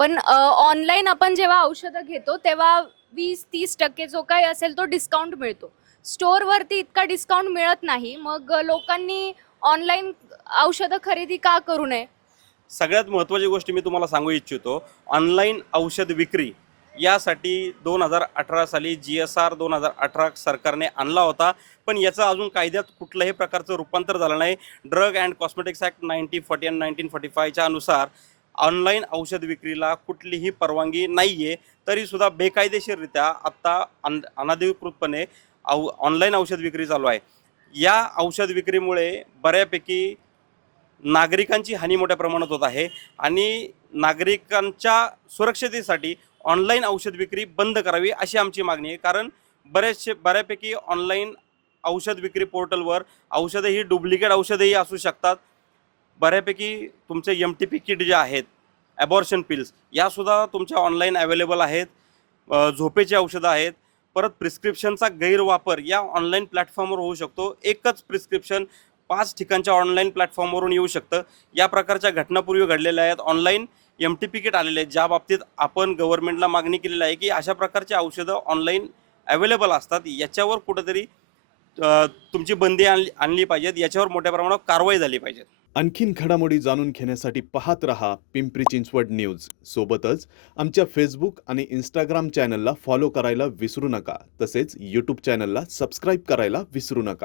पण ऑनलाईन आपण जेव्हा औषधं घेतो तेव्हा 20-30% जो काही असेल तो डिस्काउंट मिळतो. स्टोअरवरती इतका डिस्काउंट मिळत नाही. मग लोकांनी ऑनलाईन औषधं खरेदी का करू नये? सगळ्यात महत्त्वाची गोष्ट मी तुम्हाला सांगू इच्छितो, ऑनलाईन औषध विक्री यासाठी 2018 साली GSR 2018 सरकारने आणला होता. पण याचं अजून कायद्यात कुठल्याही प्रकारचं रूपांतर झालं नाही. ड्रग अँड कॉस्मेटिक्स ॲक्ट 1940 आणि 1945च्या अनुसार ऑनलाईन औषध विक्रीला कुठलीही परवानगी नाही आहे. तरीसुद्धा बेकायदेशीररित्या आत्ता अनधिकृतपणे ऑनलाईन औषध विक्री चालू आहे. या औषध विक्रीमुळे बऱ्यापैकी नागरिकांची हानी मोठ्या प्रमाणात होत आहे आणि नागरिकांच्या सुरक्षतेसाठी ऑनलाईन औषध विक्री बंद करावी अशी आमची मागणी आहे. कारण बऱ्यापैकी ऑनलाईन औषध विक्री पोर्टलवर औषधं ही डुप्लिकेट औषधंही असू शकतात. बऱ्यापैकी तुमचे MTP किट जे आहेत, ॲबॉर्शन पिल्स यासुद्धा तुमच्या ऑनलाईन अवेलेबल आहेत. झोपेची औषधं आहेत. परत प्रिस्क्रिप्शनचा गैरवापर या ऑनलाईन प्लॅटफॉर्मवर होऊ शकतो. एकच प्रिस्क्रिप्शन 5 ठिकाणच्या ऑनलाईन प्लॅटफॉर्मवरून येऊ शकतं. या प्रकारच्या घटना पूर्वी घडलेल्या आहेत. ऑनलाईन MTP किट आलेले आहेत, ज्या बाबतीत आपण गव्हर्नमेंटला मागणी केलेली आहे की अशा प्रकारची औषधं ऑनलाईन अवेलेबल असतात. याच्यावर कुठंतरी तुमची बंदी आणली पाहिजेत. याच्यावर मोठ्या प्रमाणावर कारवाई झाली पाहिजे. आणखीन घडामोडी जाणून घेण्यासाठी पाहत रहा पिंपरी चिंचवड न्यूज. सोबतच आमच्या फेसबुक आणि इंस्टाग्राम चॅनलला फॉलो करायला विसरू नका. तसेच यूट्यूब चॅनलला सबस्क्राईब करायला विसरू नका.